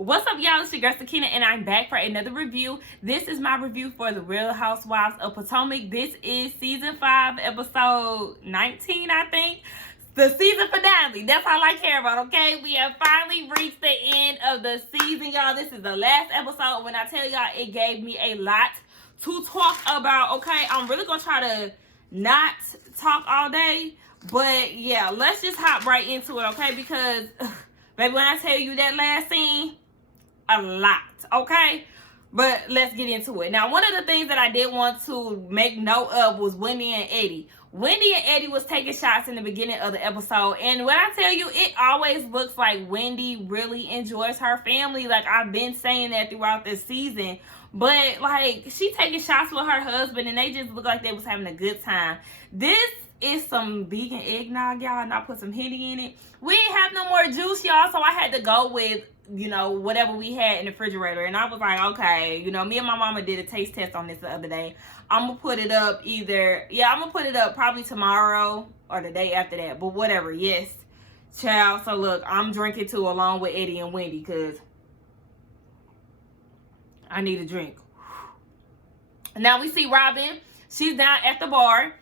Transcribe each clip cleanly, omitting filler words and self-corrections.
What's up, y'all? It's your girl Sakina, and I'm back for another review. This is my review for the Real Housewives of Potomac. This is season 5, episode 19, I think. The season finale. That's all I care about, okay? We have finally reached the end of the season, y'all. This is the last episode. When I tell y'all, it gave me a lot to talk about, okay? I'm really going to try to not talk all day. But, yeah, let's just hop right into it, okay? Because, baby, when I tell you that last scene, a lot, okay? But let's get into it. Now, one of the things that I did want to make note of was Wendy and Eddie. Wendy and Eddie was taking shots in the beginning of the episode. And when I tell you, it always looks like Wendy really enjoys her family. Like, I've been saying that throughout this season. But, like, she taking shots with her husband, and they just look like they was having a good time. This is some vegan eggnog, y'all, and I put some Henny in it. We didn't have no more juice, y'all, so I had to go with, you know, whatever we had in the refrigerator. And I was like, okay, you know, me and my mama did a taste test on this the other day. I'm going to put it up I'm going to put it up probably tomorrow or the day after that. But whatever, yes, child. So look, I'm drinking too along with Eddie and Wendy because I need a drink. Now we see Robyn. She's down at the bar.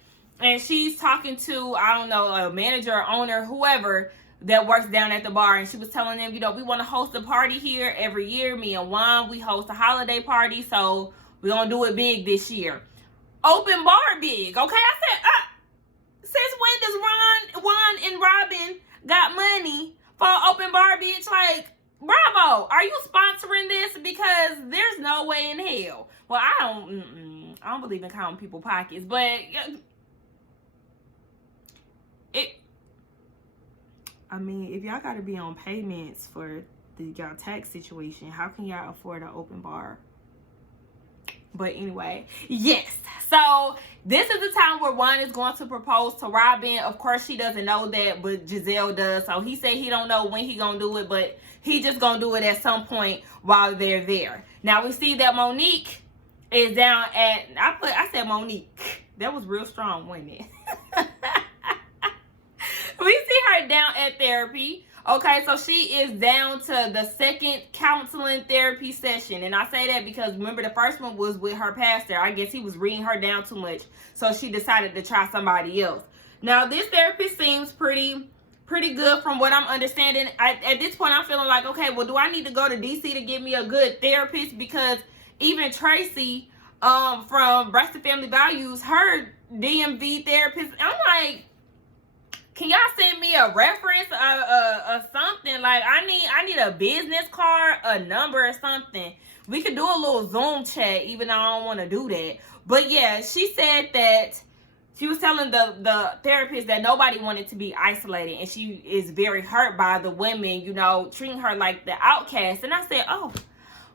And she's talking to, I don't know, a manager or owner, whoever that works down at the bar. And she was telling them, you know, we want to host a party here every year. Me and Juan, we host a holiday party. So we're going to do it big this year. Open bar big. Okay, I said, since when does Juan and Robyn got money for an open bar, bitch? Like, bravo. Are you sponsoring this? Because there's no way in hell. Well, I don't believe in counting people's pockets, but I mean, if y'all gotta be on payments for y'all tax situation, how can y'all afford an open bar? But anyway, yes. So this is the time where Juan is going to propose to Robyn. Of course, she doesn't know that, but Giselle does. So he said he don't know when he gonna do it, but he just gonna do it at some point while they're there. Now we see that Monique is down at, I said Monique. That was real strong, wasn't it? We see her down at therapy. Okay, so she is down to the second counseling therapy session. And I say that because, remember, the first one was with her pastor. I guess he was reading her down too much. So she decided to try somebody else. Now, this therapist seems pretty good from what I'm understanding. At this point, I'm feeling like, okay, well, do I need to go to DC to get me a good therapist? Because even Tracy from Breast and Family Values, her DMV therapist, I'm like, can y'all send me a reference or something? Like, I need a business card, a number or something. We could do a little Zoom chat, even though I don't want to do that. But yeah, she said that she was telling the therapist that nobody wanted to be isolated. And she is very hurt by the women, you know, treating her like the outcast. And I said, oh,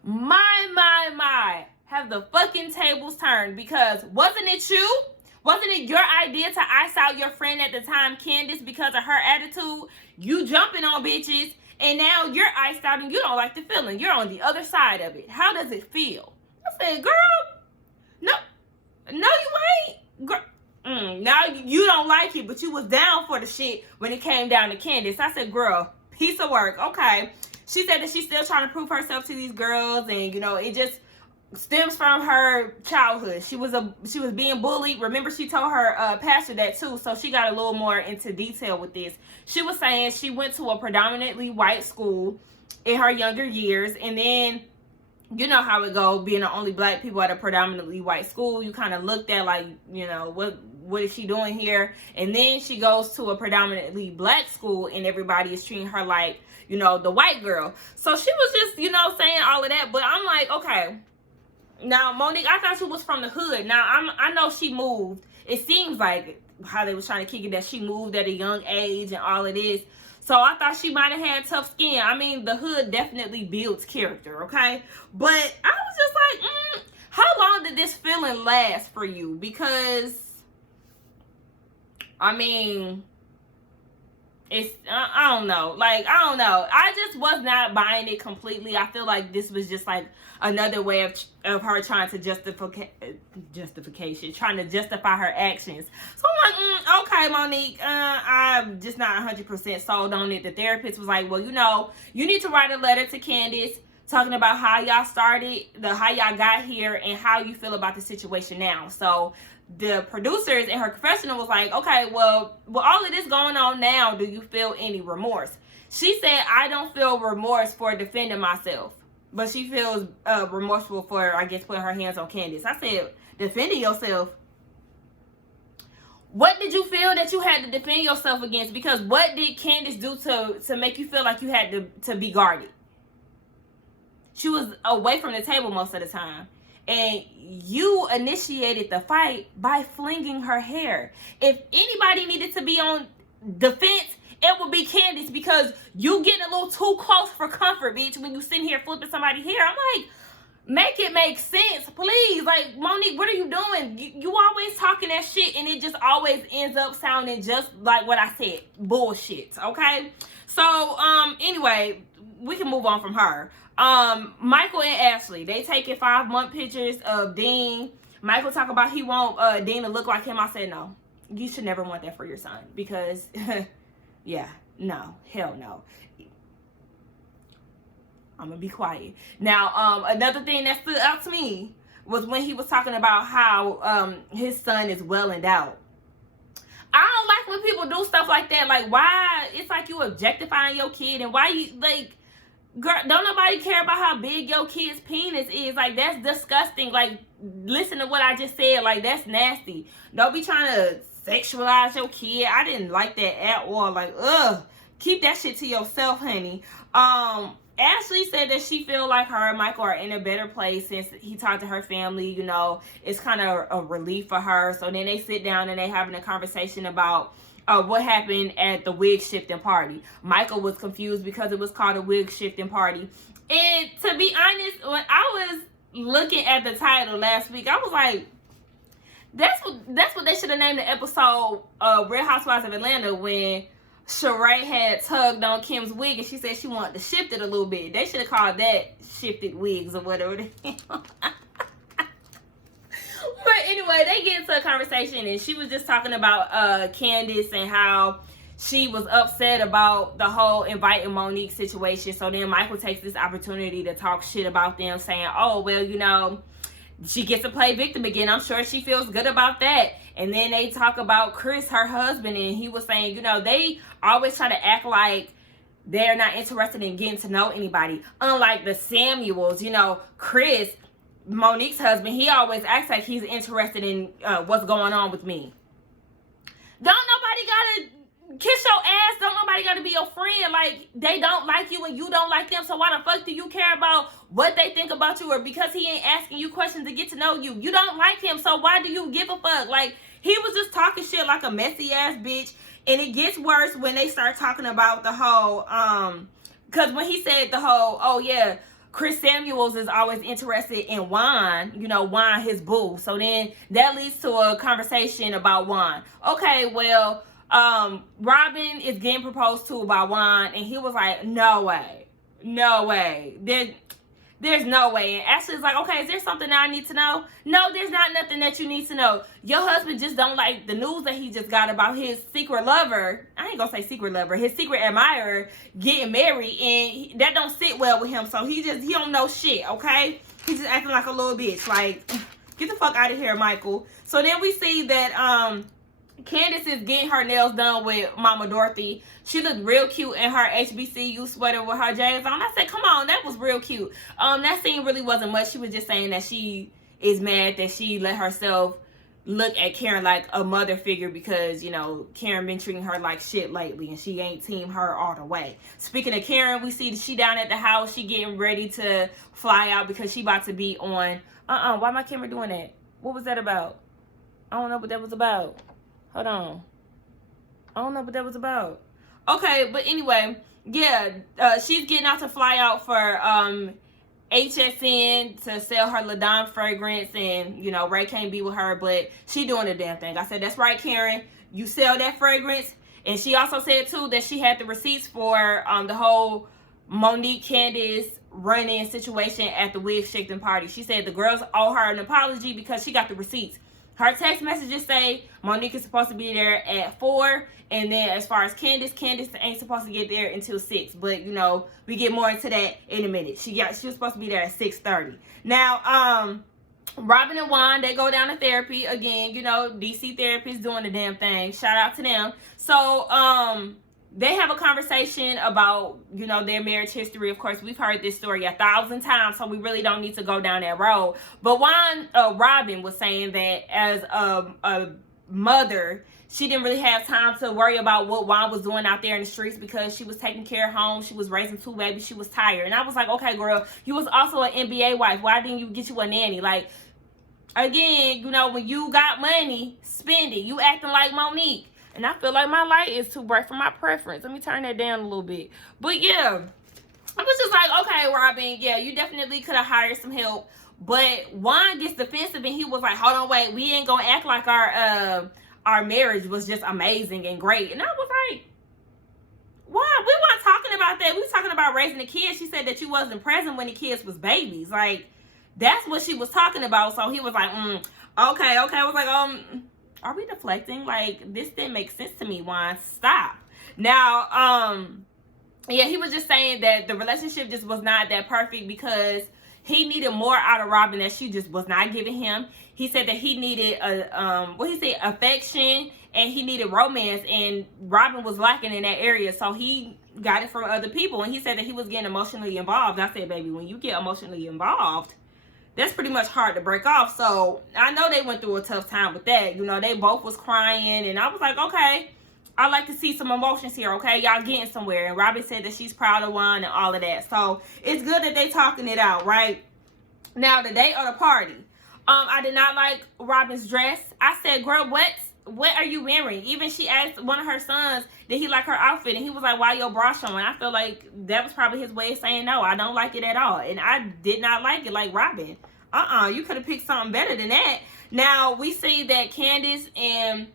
my. Have the fucking tables turned? Because wasn't it you? Wasn't it your idea to ice out your friend at the time, Candace, because of her attitude? You jumping on bitches, and now you're iced out and you don't like the feeling. You're on the other side of it. How does it feel? I said, girl, no, you ain't. Girl. Now you don't like it, but you was down for the shit when it came down to Candace. I said, girl, piece of work. Okay. She said that she's still trying to prove herself to these girls, and, you know, it just stems from her childhood. She was being bullied. Remember, she told her pastor that too, so she got a little more into detail with this. She was saying she went to a predominantly white school in her younger years, and then, you know how it goes, being the only black people at a predominantly white school, you kind of looked at like, you know, what is she doing here? And then she goes to a predominantly black school, and everybody is treating her like, you know, the white girl. So she was just, you know, saying all of that. But I'm like, okay. Now, Monique, I thought she was from the hood. Now, I know she moved. It seems like how they was trying to kick it, that she moved at a young age and all of this. So I thought she might have had tough skin. I mean, the hood definitely builds character, okay? But I was just like, how long did this feeling last for you? Because, I mean, it's, I don't know. Like, I don't know. I just was not buying it completely. I feel like this was just like another way of her trying to trying to justify her actions. So I'm like, okay, Monique, I'm just not 100% sold on it. The therapist was like, well, you know, you need to write a letter to Candace talking about how y'all started, how y'all got here, and how you feel about the situation now. So the producers in her confessional was like, okay, well, with all of this going on now, do you feel any remorse? She said, I don't feel remorse for defending myself, but she feels remorseful for, I guess, putting her hands on Candace. I said, defending yourself? What did you feel that you had to defend yourself against? Because what did Candace do to make you feel like you had to be guarded? She was away from the table most of the time. And you initiated the fight by flinging her hair. If anybody needed to be on defense, it would be Candace, because you getting a little too close for comfort, bitch, when you sitting here flipping somebody's hair. I'm like, make it make sense, please. Like, Monique, what are you doing? You always talking that shit, and it just always ends up sounding just like what I said. Bullshit, okay? So, anyway, we can move on from her. Michael and Ashley, they taking 5-month pictures of Dean. Michael talk about he want Dean to look like him. I said, no, you should never want that for your son, because yeah, no, hell no. I'm gonna be quiet now. Another thing that stood out to me was when he was talking about how his son is well endowed. I don't like when people do stuff like that. Like, why? It's like you objectifying your kid, and why you, like, girl, don't nobody care about how big your kid's penis is. Like, that's disgusting. Like, listen to what I just said. Like, that's nasty. Don't be trying to sexualize your kid. I didn't like that at all. Like, ugh. Keep that shit to yourself, honey. Ashley said that she feel like her and Michael are in a better place since he talked to her family. You know, it's kind of a relief for her. So then they sit down and they having a conversation about what happened at the wig shifting party. Michael was confused because it was called a wig shifting party. And to be honest, when I was looking at the title last week, I was like, that's what they should have named the episode Real Housewives of Atlanta, when Sheree had tugged on Kim's wig and she said she wanted to shift it a little bit. They should have called that Shifted Wigs or whatever. But anyway, they get into a conversation and she was just talking about Candace and how she was upset about the whole inviting Monique situation. So then Michael takes this opportunity to talk shit about them, saying, oh, well, you know, she gets to play victim again. I'm sure she feels good about that. And then they talk about Chris, her husband, and he was saying, you know, they always try to act like they're not interested in getting to know anybody. Unlike the Samuels, you know, Chris, Monique's husband, he always acts like he's interested in what's going on with me. Don't nobody gotta kiss your ass. Don't nobody gotta be your friend. Like, they don't like you and you don't like them. So why the fuck do you care about what they think about you? Or because he ain't asking you questions to get to know you, you don't like him. So why do you give a fuck? Like, he was just talking shit like a messy ass bitch. And it gets worse when they start talking about the whole because when he said the whole, oh yeah, Chris Samuels is always interested in Juan, you know, Juan, his boo. So then that leads to a conversation about Juan. Okay, well, Robyn is getting proposed to by Juan, and he was like, no way. No way. There's no way. And Ashley's like, okay, is there something that I need to know? No, there's not nothing that you need to know. Your husband just don't like the news that he just got about his secret lover. I ain't gonna say secret lover. His secret admirer getting married, and that don't sit well with him. So he don't know shit, okay? He's just acting like a little bitch. Like, get the fuck out of here, Michael. So then we see that Candace is getting her nails done with Mama Dorothy. She looked real cute in her HBCU sweater with her J's on. I said, come on, that was real cute. That scene really wasn't much. She was just saying that she is mad that she let herself look at Karen like a mother figure because, you know, Karen been treating her like shit lately and she ain't team her all the way. Speaking of Karen, we see she down at the house. She getting ready to fly out because she about to be on. Why my camera doing that? What was that about? I don't know what that was about. Hold on. I don't know what that was about. Okay, but anyway, yeah, she's getting out to fly out for HSN to sell her Ladon fragrance, and, you know, Ray can't be with her, but she doing the damn thing. I said, that's right, Karen. You sell that fragrance. And she also said, too, that she had the receipts for the whole Monique Candace run-in situation at the wig shifting party. She said the girls owe her an apology because she got the receipts. Her text messages say Monique is supposed to be there at 4. And then as far as Candace ain't supposed to get there until 6. But, you know, we get more into that in a minute. She was supposed to be there at 6:30. Now, Robyn and Juan, they go down to therapy. Again, you know, DC therapists doing the damn thing. Shout out to them. So, they have a conversation about, you know, their marriage history. Of course, we've heard this story 1,000 times, so we really don't need to go down that road. But Robyn was saying that as a mother, she didn't really have time to worry about what Juan was doing out there in the streets because she was taking care of home. She was raising 2 babies. She was tired. And I was like, okay, girl, you was also an NBA wife. Why didn't you get you a nanny? Like, again, you know, when you got money, spend it. You acting like Monique. And I feel like my light is too bright for my preference. Let me turn that down a little bit. But yeah, I was just like, okay, Robyn, yeah, you definitely could have hired some help. But Juan gets defensive and he was like, hold on, wait, we ain't gonna act like our marriage was just amazing and great. And I was like, Juan, we weren't talking about that. We was talking about raising the kids. She said that you wasn't present when the kids was babies. Like, that's what she was talking about. So he was like, okay. I was like, are we deflecting? Like, this didn't make sense to me, Juan. Stop. Now, yeah, he was just saying that the relationship just was not that perfect because he needed more out of Robyn that she just was not giving him. He said that he needed affection and he needed romance, and Robyn was lacking in that area, so he got it from other people. And he said that he was getting emotionally involved. I said, baby, when you get emotionally involved, that's pretty much hard to break off. So I know they went through a tough time with that. You know, they both was crying, and I was like, okay, I like to see some emotions here, okay? Y'all getting somewhere. And Robyn said that she's proud of Juan and all of that. So it's good that they talking it out, right? Now, the day of the party, I did not like Robyn's dress. I said, girl, what are you wearing? Even she asked one of her sons, did he like her outfit? And he was like, why your bra showing? I feel like that was probably his way of saying, no, I don't like it at all. And I did not like it like Robyn. You could have picked something better than that. Now, we see that Candace and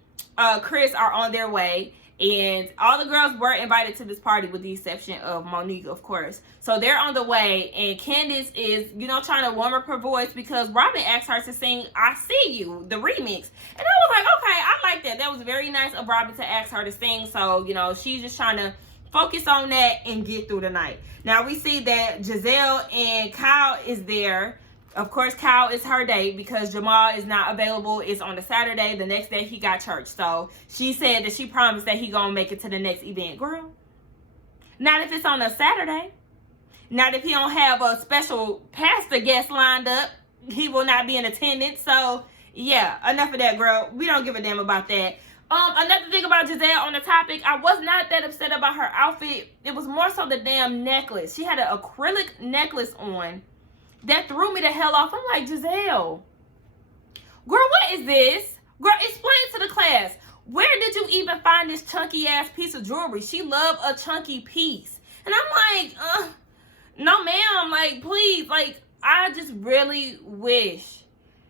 Chris are on their way. And all the girls were invited to this party with the exception of Monique, of course. So they're on the way. And Candace is, you know, trying to warm up her voice because Robyn asked her to sing I See You, the remix. And I was like, okay, I like that. That was very nice of Robyn to ask her to sing. So, you know, she's just trying to focus on that and get through the night. Now, we see that Giselle and Kyle is there. Of course, Kyle is her date because Jamal is not available. It's on the Saturday. The next day, he got church. So she said that she promised that he gonna make it to the next event. Girl, not if it's on a Saturday. Not if he don't have a special pastor guest lined up. He will not be in attendance. So, yeah, enough of that, girl. We don't give a damn about that. Another thing about Giselle on the topic, I was not that upset about her outfit. It was more so the damn necklace. She had an acrylic necklace on that threw me the hell off. I'm like, Giselle, girl, what is this? Girl, explain to the class. Where did you even find this chunky ass piece of jewelry? She loved a chunky piece. And I'm like, no ma'am, like, please, like, I just really wish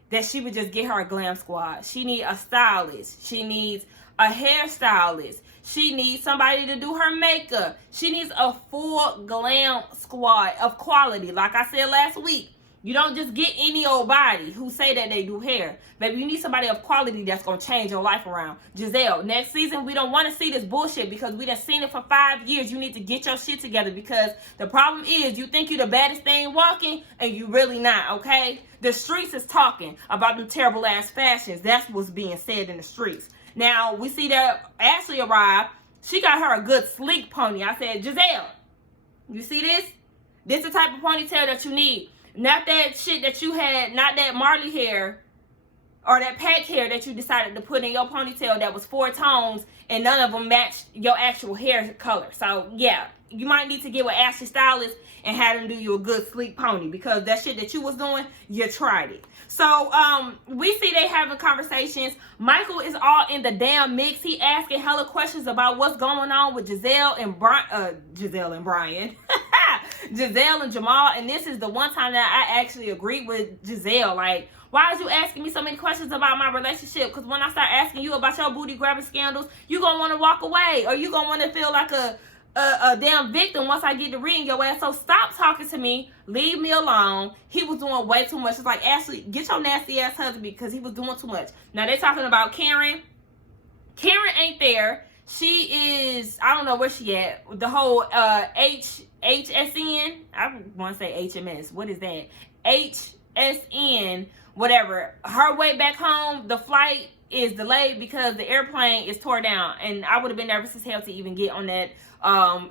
that she would just get her a glam squad. She needs a stylist. She needs a hairstylist. She needs somebody to do her makeup. She needs a full glam squad of quality. Like I said last week, you don't just get any old body who say that they do hair. Baby, you need somebody of quality that's going to change your life around. Giselle, next season, we don't want to see this bullshit because we done seen it for 5 years. You need to get your shit together because the problem is you think you the baddest thing walking and you really not, okay? The streets is talking about them terrible ass fashions. That's what's being said in the streets. Now, we see that Ashley arrived. She got her a good sleek pony. I said, Giselle, you see this? This is the type of ponytail that you need. Not that shit that you had, not that Marley hair or that pack hair that you decided to put in your ponytail that was 4 tones and none of them matched your actual hair color. So, yeah, you might need to get with Ashley Stylist and have them do you a good sleek pony because that shit that you was doing, you tried it. So, we see they having conversations. Michael is all in the damn mix. He asking hella questions about what's going on with Giselle and Brian. Giselle and Jamal. And this is the one time that I actually agreed with Giselle. Like, why is you asking me so many questions about my relationship? Because when I start asking you about your booty grabbing scandals, you gonna want to walk away. Or you gonna want to feel like a a damn victim once I get to reading your ass. So stop talking to me. Leave me alone. He was doing way too much. It's like, Ashley, get your nasty ass husband because he was doing too much. Now they're talking about Karen. Karen ain't there. She is, I don't know where she at. The whole HSN. I want to say HMS. What is that? HSN, whatever. Her way back home, the flight is delayed because the airplane is tore down. And I would have been nervous as hell to even get on that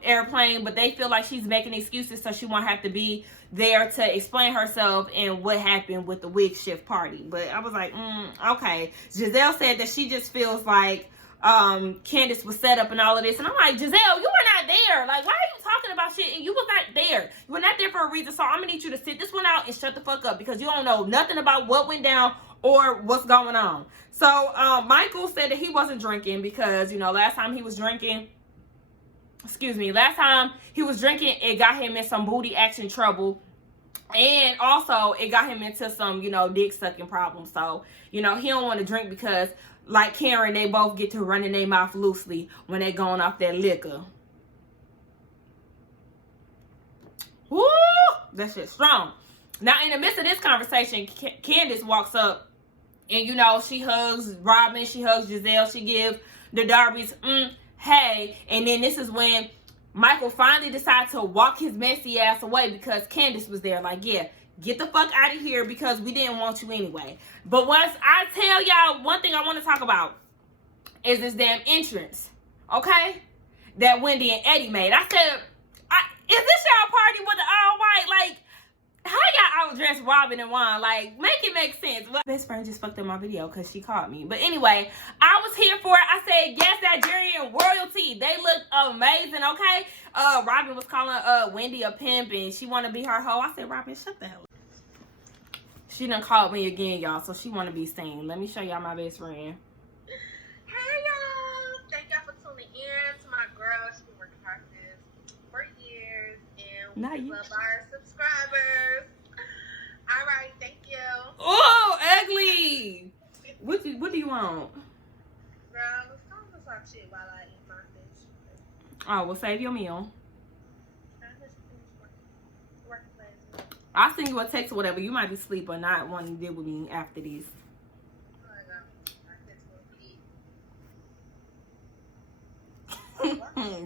airplane. But they feel like she's making excuses so she won't have to be there to explain herself and what happened with the wig shift party. But I was like, okay. Giselle said that she just feels like Candace was set up and all of this, and I'm like, Giselle, you were not there. Like, why are you talking about shit and you was not there? You were not there for a reason. So I'm gonna need you to sit this one out and shut the fuck up because you don't know nothing about what went down or what's going on. So Michael said that he wasn't drinking because, you know, last time he was drinking, it got him in some booty action trouble. And also, it got him into some, you know, dick sucking problems. So, you know, he don't want to drink because, like Karen, they both get to running their mouth loosely when they going off that liquor. Woo! That shit's strong. Now, in the midst of this conversation, Candace walks up and, you know, she hugs Robyn, she hugs Giselle, she gives the Darbys, hey. And then this is when Michael finally decided to walk his messy ass away because Candace was there. Like, yeah, get the fuck out of here because we didn't want you anyway. But once I tell y'all one thing I want to talk about is this damn entrance, okay? That Wendy and Eddie made. I said, is this y'all party with the all white? Like, how y'all outdress Robyn and Juan? Like, make it make sense. My best friend just fucked up my video because she caught me. But anyway, I was here for it. I said, yes, Nigerian royalty. They look amazing, okay? Robyn was calling Wendy a pimp and she want to be her hoe. I said, Robyn, shut the hell up. She done called me again, y'all, so she want to be seen. Let me show y'all my best friend. Hey, y'all. Thank y'all for tuning in to my girl. She's been working hard for years, and we love our subscribers. All right, thank you. Oh, ugly. What do you want? Girl, let's talk about some shit while I eat my fish. Oh, well, save your meal. I just finished working plans. I'll send you a text or whatever. You might be asleep or not wanting to deal with me after this.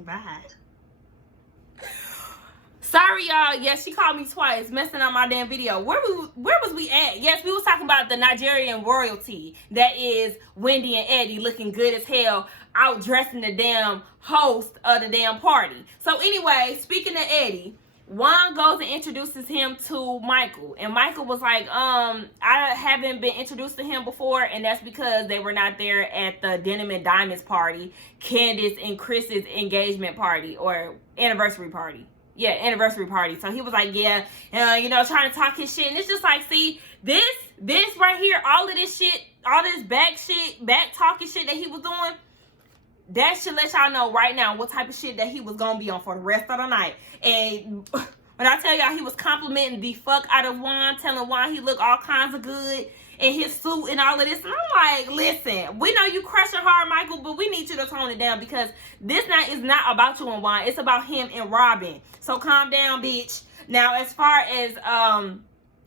Bye. Sorry, y'all. Yes, she called me twice, messing up my damn video. Where was we at? Yes, we was talking about the Nigerian royalty. That is Wendy and Eddie looking good as hell, out dressing the damn host of the damn party. So anyway, speaking of Eddie, Juan goes and introduces him to Michael. And Michael was like, I haven't been introduced to him before. And that's because they were not there at the Denim and Diamonds party, Candace and Chris's engagement party or anniversary party. Yeah, anniversary party. So he was like, yeah, you know, trying to talk his shit. And it's just like, see, this right here, all of this shit, all this back talking shit that he was doing, that should let y'all know right now what type of shit that he was going to be on for the rest of the night. And when I tell y'all, he was complimenting the fuck out of Juan, telling Juan he looked all kinds of good in his suit and all of this. And I'm like, listen, we know you crushing hard, Michael, but we need you to tone it down because this night is not about you and Juan. It's about him and Robyn. So calm down, bitch. Now, as far as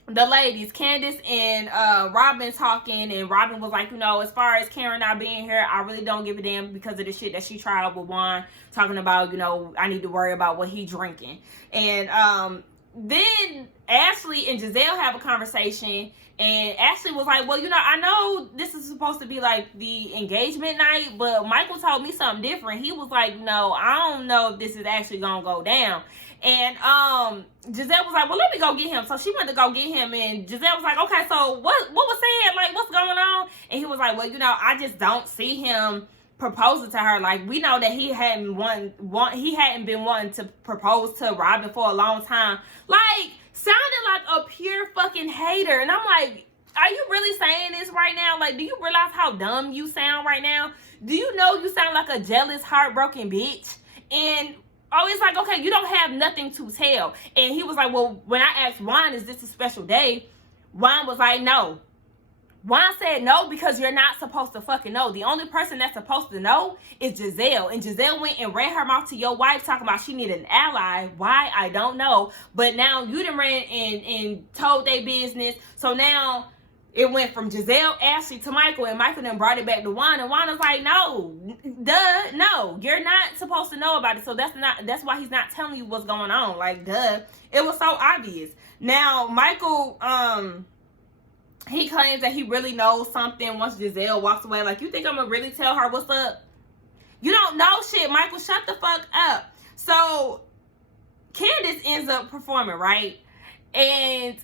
the ladies, Candace and Robyn talking, and Robyn was like, you know, as far as Karen not being here, I really don't give a damn because of the shit that she tried with Juan, talking about, you know, I need to worry about what he drinking. And then Ashley and Giselle have a conversation, and Ashley was like, well, you know, I know this is supposed to be like the engagement night, but Michael told me something different. He was like, no, I don't know if this is actually gonna go down. And Giselle was like, well, let me go get him. So she went to go get him, and Giselle was like, okay, so what was said? Like, what's going on? And he was like, well, you know, I just don't see him proposing to her. Like, we know that he hadn't been wanting to propose to Robyn for a long time. Like, sounded like a pure fucking hater. And I'm like, are you really saying this right now? Like, do you realize how dumb you sound right now? Do you know you sound like a jealous, heartbroken bitch? And it's like, okay, you don't have nothing to tell. And he was like, well, when I asked Juan, is this a special day? Juan was like, no. Juan said no because you're not supposed to fucking know. The only person that's supposed to know is Giselle. And Giselle went and ran her mouth to your wife talking about she needed an ally. Why? I don't know. But now you done ran and told their business. So now it went from Giselle, Ashley to Michael, and Michael then brought it back to Juan, and Juan was like, no, no, you're not supposed to know about it. So that's why he's not telling you what's going on. Like, duh. It was so obvious. Now, Michael, he claims that he really knows something once Giselle walks away. Like, you think I'm gonna really tell her what's up? You don't know shit, Michael. Shut the fuck up. So, Candace ends up performing, right? And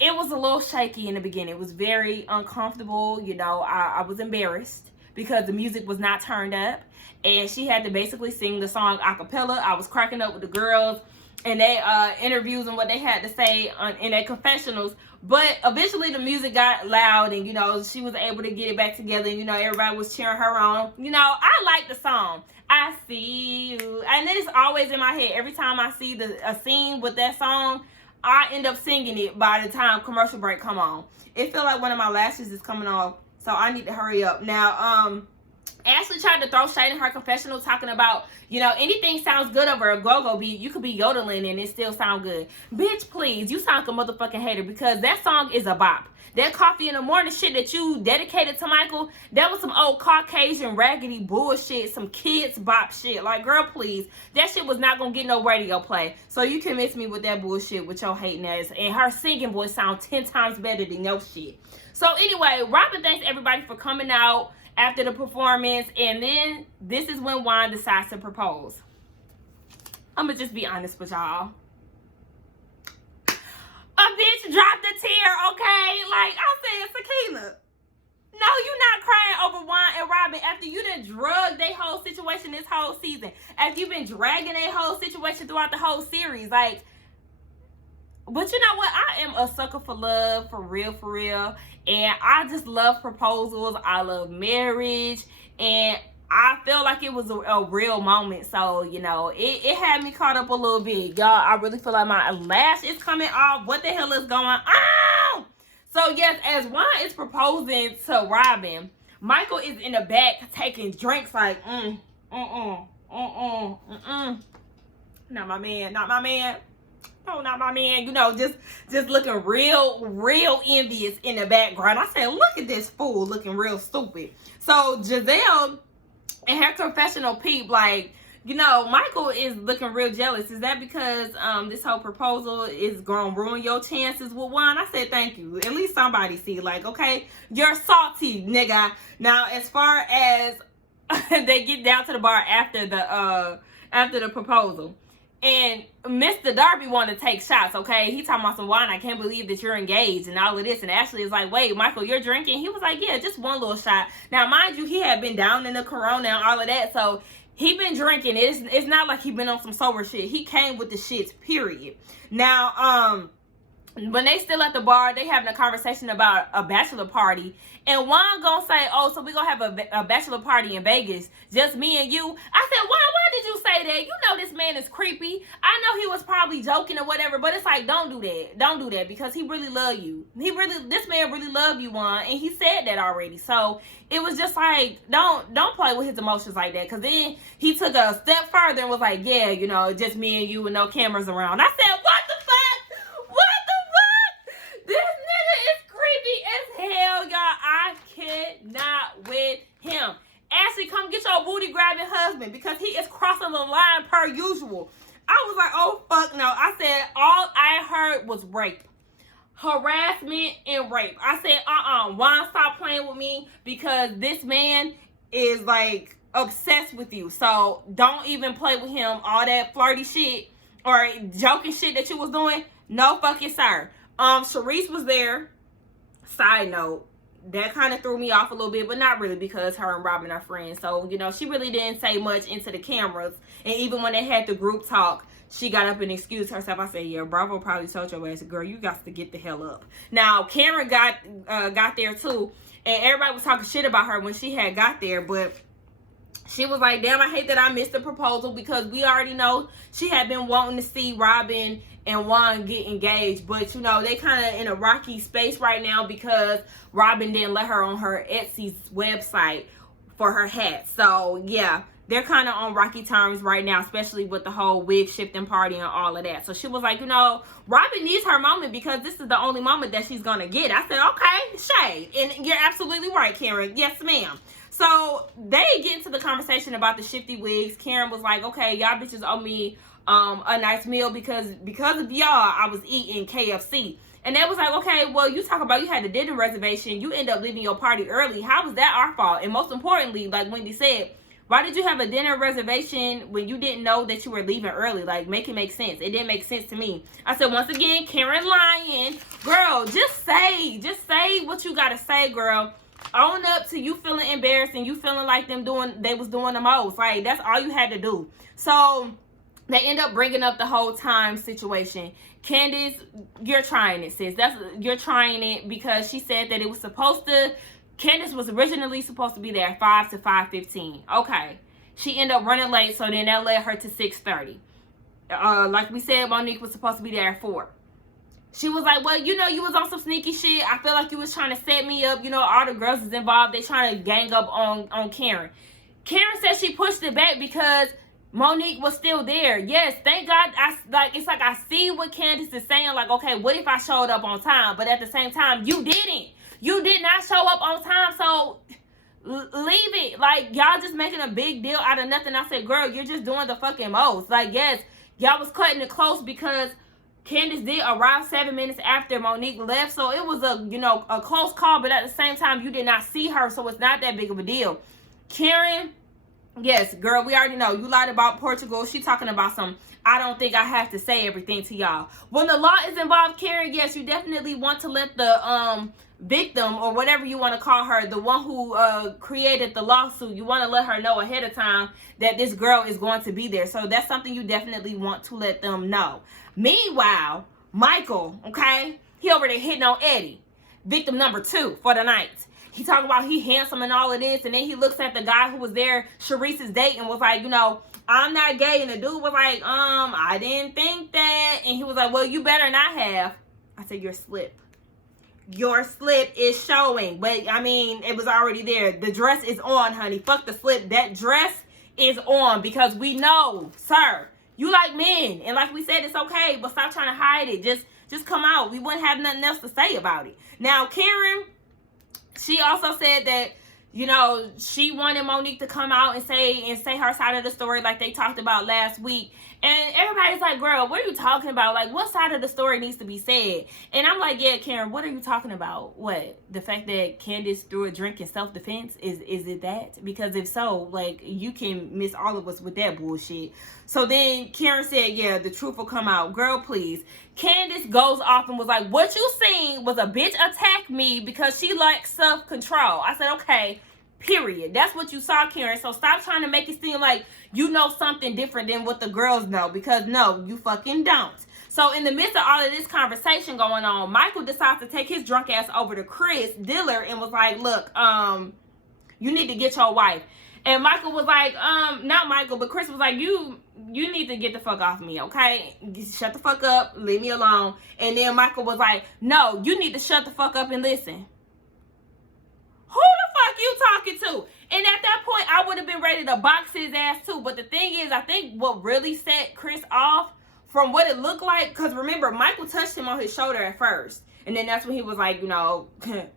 it was a little shaky in the beginning. It was very uncomfortable. You know, I was embarrassed because the music was not turned up. And she had to basically sing the song a cappella. I was cracking up with the girls and their interviews and what they had to say in their confessionals. But eventually the music got loud and, you know, she was able to get it back together. And, you know, everybody was cheering her on. You know, I like the song. I see you. And it's always in my head. Every time I see a scene with that song, I end up singing it by the time commercial break come on. It feel like one of my lashes is coming off, so I need to hurry up. Now, Ashley tried to throw shade in her confessional talking about, you know, anything sounds good over a go-go beat. You could be yodeling and it still sound good. Bitch, please, you sound like a motherfucking hater because that song is a bop. That Coffee in the Morning shit that you dedicated to Michael, that was some old Caucasian raggedy bullshit, some kids bop shit. Like, girl, please. That shit was not gonna get no radio play. So you can miss me with that bullshit with your hating ass. And her singing voice sound 10 times better than your shit. So anyway, Robyn thanks everybody for coming out after the performance. And then this is when Juan decides to propose. I'ma just be honest with y'all. A bitch dropped a tear, okay? Like, I said, Sakina, no, you're not crying over Juan and Robyn after you done drugged their whole situation this whole season. After you've been dragging their whole situation throughout the whole series. Like, but you know what? I am a sucker for love, for real, for real. And I just love proposals. I love marriage. And I feel like it was a real moment. So, you know, it had me caught up a little bit. Y'all, I really feel like my lash is coming off. What the hell is going on? So, yes, as Juan is proposing to Robyn, Michael is in the back taking drinks like, not my man, not my man. No, not my man. You know, just looking real envious in the background. I said, look at this fool looking real stupid. So, Giselle and her confessional peep, like, you know, Michael is looking real jealous. Is that because this whole proposal is going to ruin your chances with Juan? I said, thank you. At least somebody see, like, okay, you're salty, nigga. Now, as far as they get down to the bar after the proposal, and Mr. Darby want to take shots, okay? He talking about some wine. I can't believe that you're engaged and all of this. And Ashley is like, wait, Michael, you're drinking? He was like, yeah, just one little shot. Now, mind you, he had been down in the corona and all of that. So he been drinking. It's not like he been on some sober shit. He came with the shits, period. Now, when they still at the bar, they having a conversation about a bachelor party. And Juan gonna say, oh, so we gonna have a bachelor party in Vegas, just me and you. I said, Juan, why did you say that? You know this man is creepy. I know he was probably joking or whatever, but it's like, don't do that. Don't do that because he really love you. This man really love you, Juan, and he said that already. So it was just like, don't play with his emotions like that. Because then he took a step further and was like, yeah, you know, just me and you with no cameras around. I said, what the fuck? This nigga is creepy as hell, y'all. I cannot with him. Ashley, come get your booty grabbing husband because he is crossing the line per usual. I was like, oh, fuck no. I said, all I heard was rape. Harassment and rape. I said, Juan, stop playing with me because this man is, like, obsessed with you. So don't even play with him. All that flirty shit or joking shit that you was doing, no fucking sir. Sharice was there. Side note, that kind of threw me off a little bit, but not really because her and Robyn are friends. So, you know, she really didn't say much into the cameras. And even when they had the group talk, she got up and excused herself. I said, yeah, Bravo probably told your ass, girl, you got to get the hell up. Now, Karen got there too. And everybody was talking shit about her when she had got there. But She was like, damn, I hate that I missed the proposal, because we already know she had been wanting to see Robyn and Juan get engaged. But, you know, they kind of in a rocky space right now because Robyn didn't let her on her Etsy's website for her hat. So, yeah, they're kind of on rocky terms right now, especially with the whole wig shifting party and all of that. So she was like, you know, Robyn needs her moment because this is the only moment that she's going to get. I said, okay, shade. And you're absolutely right, Karen. Yes, ma'am. So they get into the conversation about the shifty wigs. Karen was like, okay, y'all bitches owe me a nice meal because of y'all, I was eating KFC. And they was like, okay, well, you talk about you had a dinner reservation. You end up leaving your party early. How was that our fault? And most importantly, like Wendy said, why did you have a dinner reservation when you didn't know that you were leaving early? Like, make it make sense. It didn't make sense to me. I said, once again, Karen lying. Girl, just say what you got to say, girl. Own up to you feeling embarrassed and you feeling like they was doing the most. Like, that's all you had to do. So they end up bringing up the whole time situation. Candace, you're trying it, sis. You're trying it because she said that it was supposed to. Candace was originally supposed to be there at 5 to 5:15. Okay, she ended up running late, so then that led her to 6:30. Like we said, Monique was supposed to be there at 4. She was like, well, you know, you was on some sneaky shit. I feel like you was trying to set me up. You know, all the girls is involved. They trying to gang up on Karen. Karen said she pushed it back because Monique was still there. Yes, thank God. It's like I see what Candace is saying. Like, okay, what if I showed up on time? But at the same time, you didn't. You did not show up on time, so leave it. Like, y'all just making a big deal out of nothing. I said, girl, you're just doing the fucking most. Like, yes, y'all was cutting it close because Candace did arrive 7 minutes after Monique left, so it was a close call, but at the same time, you did not see her, so it's not that big of a deal. Karen, yes, girl, we already know. You lied about Portugal. She talking about some, I don't think I have to say everything to y'all. When the law is involved, Karen, yes, you definitely want to let the victim, or whatever you want to call her, the one who created the lawsuit, you want to let her know ahead of time that this girl is going to be there. So that's something you definitely want to let them know. Meanwhile, Michael, okay, he over there hitting on Eddie, victim number 2 for the night. He talking about he handsome and all of this, and then he looks at the guy who was there, Sharice's date, and was like, you know, I'm not gay. And the dude was like, I didn't think that. And he was like, well, you better not have. I said, your slip is showing. But I mean, it was already there. The dress is on, honey. Fuck the slip. That dress is on, because we know, sir, you like men, and like we said, it's okay, but stop trying to hide it. Just come out. We wouldn't have nothing else to say about it. Now, Karen, she also said that, you know, she wanted Monique to come out and say her side of the story like they talked about last week. And everybody's like, girl, what are you talking about? Like, what side of the story needs to be said? And I'm like, yeah, Karen, what are you talking about? What? The fact that Candace threw a drink in self-defense? Is it that? Because if so, like, you can miss all of us with that bullshit. So then Karen said, yeah, the truth will come out. Girl, please. Candace goes off and was like, what you seen was a bitch attack me because she lacks self-control. I said, okay, period. That's what you saw, Karen. So stop trying to make it seem like you know something different than what the girls know, because no, you fucking don't. So in the midst of all of this conversation going on, Michael decides to take his drunk ass over to Chris Diller and was like, look, you need to get your wife. And Michael was like, not Michael, but Chris was like, you need to get the fuck off me, okay? Shut the fuck up, leave me alone. And then Michael was like, no, you need to shut the fuck up and listen. Who the fuck you talking to? And at that point, I would have been ready to box his ass too. But the thing is, I think what really set Chris off from what it looked like, because remember, Michael touched him on his shoulder at first. And then that's when he was like, you know,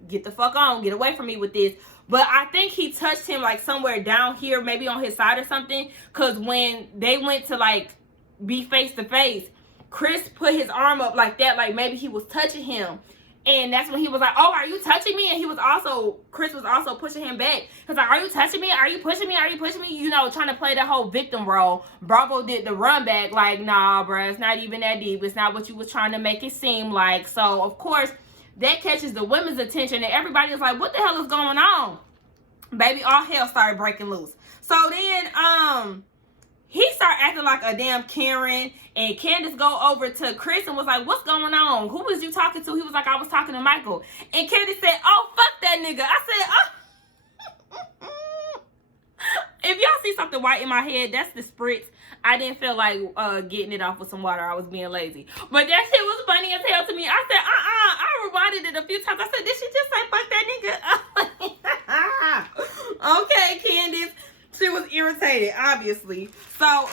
get the fuck on, get away from me with this. But I think he touched him like somewhere down here, maybe on his side or something. Because when they went to like be face to face, Chris put his arm up like that, like maybe he was touching him. And that's when he was like, oh, are you touching me? And Chris was also pushing him back. He was like, are you touching me? Are you pushing me? Are you pushing me? You know, trying to play the whole victim role. Bravo did the run back like, nah, bruh, it's not even that deep. It's not what you was trying to make it seem like. So, of course, that catches the women's attention. And everybody is like, what the hell is going on? Baby, all hell started breaking loose. So then, he started acting like a damn Karen, and Candace go over to Chris and was like, what's going on? Who was you talking to? He was like, I was talking to Michael. And Candace said, oh, fuck that nigga. I said, oh. if y'all see something white in my head, that's the spritz. I didn't feel like getting it off with some water. I was being lazy. But that shit was funny as hell to me. I said, I rewinded it a few times. I said, did she just say fuck that nigga? Okay, Candace. She was irritated, obviously. So,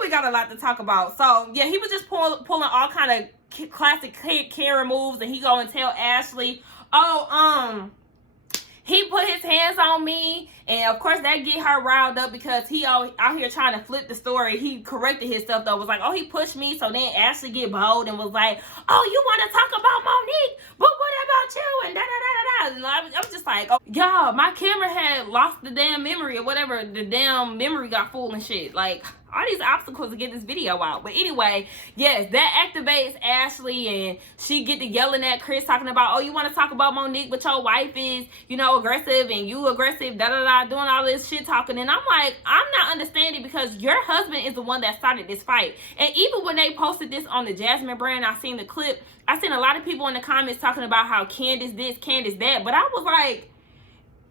we got a lot to talk about. So, yeah, he was just pulling all kind of classic Karen moves, and he go and tell Ashley, he put his hands on me, and of course that get her riled up because he out here trying to flip the story. He corrected himself though, was like, oh, he pushed me. So then Ashley get bold and was like, oh, you want to talk about Monique, but what about you, and da-da-da-da-da. And I was just like, oh, y'all, my camera had lost the damn memory or whatever. The damn memory got full and shit. Like, all these obstacles to get this video out. But anyway, yes, that activates Ashley, and she get to yelling at Chris, talking about, oh, you want to talk about Monique, but your wife is, you know, aggressive, and you aggressive, da-da-da, doing all this shit talking. And I'm like, I'm not understanding, because your husband is the one that started this fight. And even when they posted this on the Jasmine brand, I seen the clip, I seen a lot of people in the comments talking about how Candace this, Candace that. But I was like,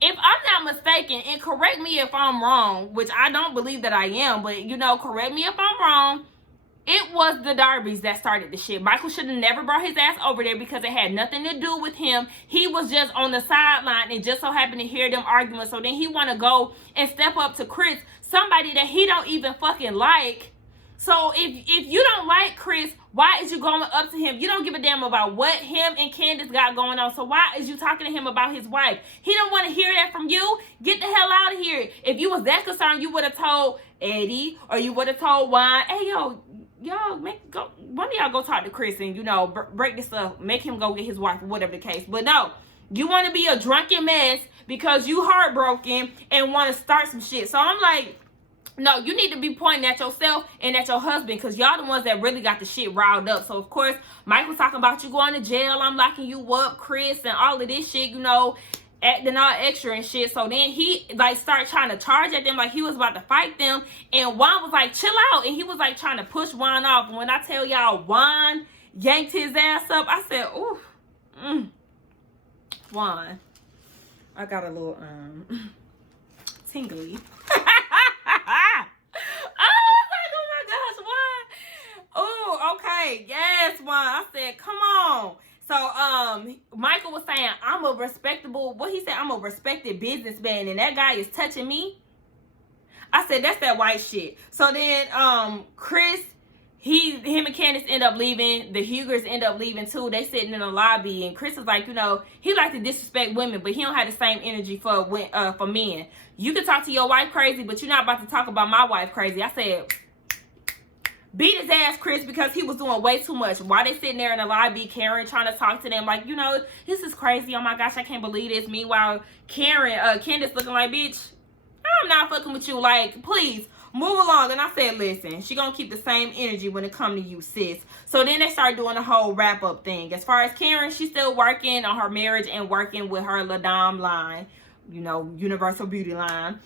if I'm not mistaken, and correct me if I'm wrong, which I don't believe that I am, but, you know, correct me if I'm wrong, it was the Darbys that started the shit. Michael should have never brought his ass over there because it had nothing to do with him. He was just on the sideline and just so happened to hear them arguing. So then he want to go and step up to Chris, somebody that he don't even fucking like. So if you don't like Chris, why is you going up to him? You don't give a damn about what him and Candace got going on. So why is you talking to him about his wife? He don't want to hear that from you. Get the hell out of here. If you was that concerned, you would have told Eddie, or you would have told Juan, hey, y'all, one of y'all go talk to Chris and, you know, break this up, make him go get his wife, or whatever the case. But no, you want to be a drunken mess because you heartbroken and want to start some shit. So I'm like, no, you need to be pointing at yourself and at your husband, because y'all the ones that really got the shit riled up. So, of course, Michael's talking about you going to jail, I'm locking you up, Chris, and all of this shit, you know, acting all extra and shit. So then he, like, started trying to charge at them like he was about to fight them. And Juan was like, chill out. And he was, like, trying to push Juan off. And when I tell y'all Juan yanked his ass up, I said, ooh, Juan. I got a little, tingly. Okay, yes, Juan. I said, come on. So, Michael was saying, I'm a respectable, what he said, I'm a respected businessman, and that guy is touching me. I said, that's that white shit. So then, Chris, him and Candace end up leaving. The Hugers end up leaving too. They sitting in the lobby, and Chris is like, you know, he like to disrespect women, but he don't have the same energy for men. You can talk to your wife crazy, but you're not about to talk about my wife crazy. I said, beat his ass, Chris, because he was doing way too much. Why they sitting there in the lobby, Karen trying to talk to them like, you know, this is crazy. Oh my gosh, I can't believe this. Meanwhile, Candace looking like, bitch, I'm not fucking with you. Like, please, move along. And I said, listen, she gonna keep the same energy when it come to you, sis. So then they start doing the whole wrap-up thing. As far as Karen, she's still working on her marriage and working with her La Dame line, you know, Universal Beauty line.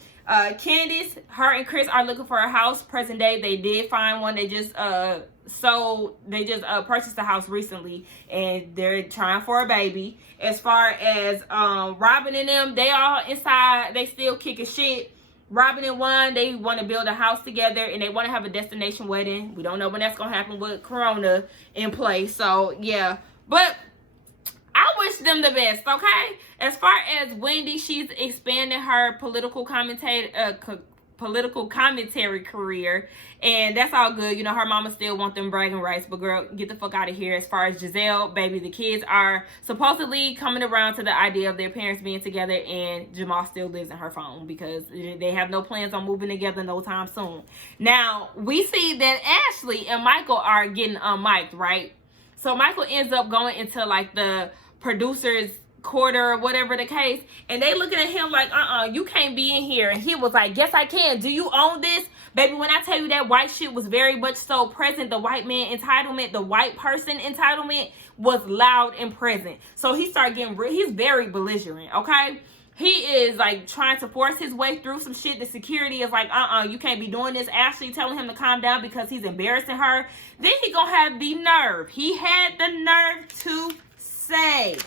Candace, her and Chris are looking for a house. Present day, they did find one. They just purchased a house recently, and they're trying for a baby. As far as Robyn and them, they all inside, they still kicking shit. Robyn and Juan, they want to build a house together, and they want to have a destination wedding. We don't know when that's gonna happen with Corona in place. So yeah, but I wish them the best, okay? As far as Wendy, she's expanding her political commentary career, and that's all good. You know, her mama still want them bragging rights, but girl, get the fuck out of here. As far as Giselle, baby, the kids are supposedly coming around to the idea of their parents being together, and Jamal still lives in her phone because they have no plans on moving together no time soon. Now, we see that Ashley and Michael are getting unmiked, right? So Michael ends up going into like the producer's quarter or whatever the case, and they looking at him like, you can't be in here. And he was like, yes, I can. Do you own this? Baby, when I tell you that white shit was very much so present, the white man entitlement, the white person entitlement was loud and present. So he started getting, he's very belligerent, okay? He is like trying to force his way through some shit. The security is like, you can't be doing this. Ashley telling him to calm down because he's embarrassing her. Then he gonna have the nerve. He had the nerve to say,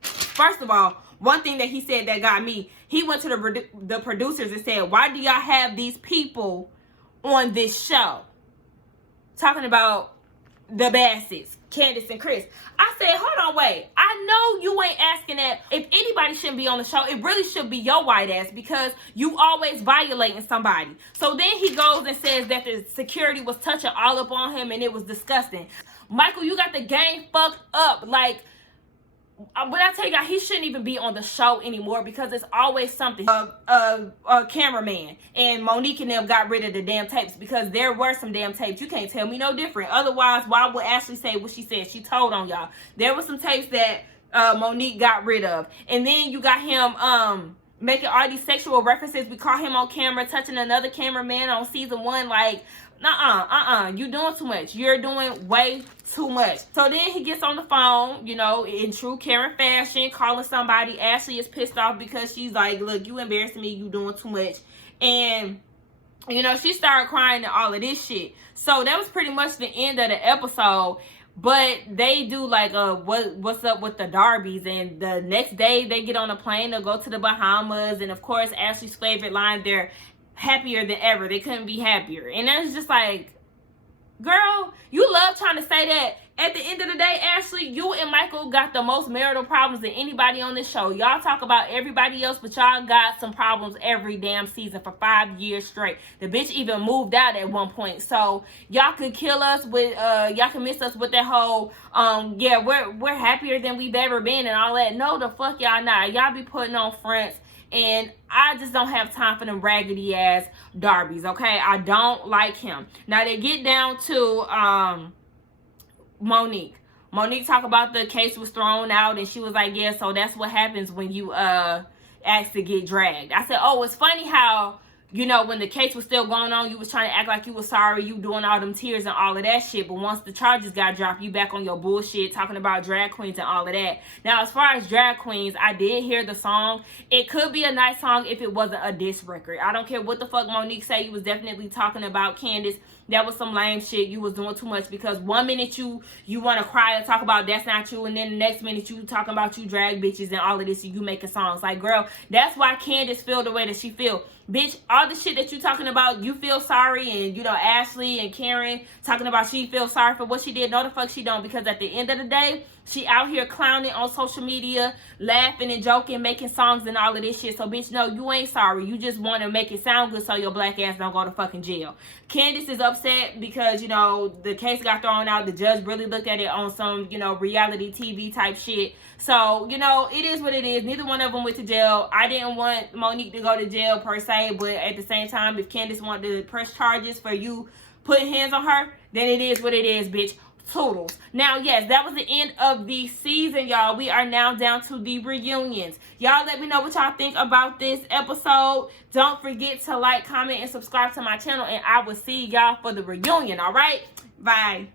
first of all, one thing that he said that got me, he went to the producers and said, why do y'all have these people on this show? Talking about the Bassett's, Candace and Chris. I said, hold on, wait. I know you ain't asking that. If anybody shouldn't be on the show, it really should be your white ass, because you always violating somebody. So then he goes and says that the security was touching all up on him and it was disgusting. Michael, you got the game fucked up. Like, when I tell you guys, he shouldn't even be on the show anymore, because it's always something. A cameraman and Monique and them got rid of the damn tapes, because there were some damn tapes. You can't tell me no different. Otherwise, why would Ashley say what she said? She told on y'all. There were some tapes that Monique got rid of. And then you got him making all these sexual references. We caught him on camera touching another cameraman on season 1. Like, you doing too much. You're doing way too much. So then he gets on the phone, you know, in true Karen fashion, calling somebody. Ashley is pissed off because she's like, look, you embarrassing me. You doing too much. And, you know, she started crying and all of this shit. So that was pretty much the end of the episode. But they do like what's up with the Darbys, and the next day they get on a plane to go to the Bahamas. And of course, Ashley's favorite line, they're happier than ever. They couldn't be happier. And that's just like, girl, you love trying to say that. At the end of the day, Ashley, you and Michael got the most marital problems than anybody on this show. Y'all talk about everybody else, but y'all got some problems every damn season for 5 years straight. The bitch even moved out at one point. So y'all could kill us with, y'all can miss us with that whole, yeah, we're happier than we've ever been and all that. No, the fuck y'all not. Y'all be putting on fronts. And I just don't have time for them raggedy ass Darbys, okay? I don't like him. Now they get down to Monique. Monique talk about the case was thrown out, and she was like, yeah, so that's what happens when you ask to get dragged. I said, oh, it's funny how, you know, when the case was still going on, you was trying to act like you were sorry, you doing all them tears and all of that shit. But once the charges got dropped, you back on your bullshit, talking about drag queens and all of that. Now, as far as drag queens, I did hear the song. It could be a nice song if it wasn't a diss record. I don't care what the fuck Monique say. You was definitely talking about Candace. That was some lame shit. You was doing too much, because one minute you want to cry and talk about that's not you, and then the next minute you talking about you drag bitches and all of this, and you making songs. Like, girl, that's why Candace feel the way that she feel. Bitch, all the shit that you talking about, you feel sorry, and, you know, Ashley and Karen talking about she feel sorry for what she did. No, the fuck she don't, because at the end of the day, she out here clowning on social media, laughing and joking, making songs and all of this shit. So, bitch, no, you ain't sorry. You just want to make it sound good so your black ass don't go to fucking jail. Candace is upset because, you know, the case got thrown out. The judge really looked at it on some, you know, reality TV type shit. So, you know, it is what it is. Neither one of them went to jail. I didn't want Monique to go to jail per se, but at the same time, if Candace wanted to press charges for you putting hands on her, then it is what it is, bitch. Toodles. Now, yes, that was the end of the season, y'all. We are now down to the reunions. Y'all let me know what y'all think about this episode. Don't forget to like, comment, and subscribe to my channel, and I will see y'all for the reunion, all right? Bye.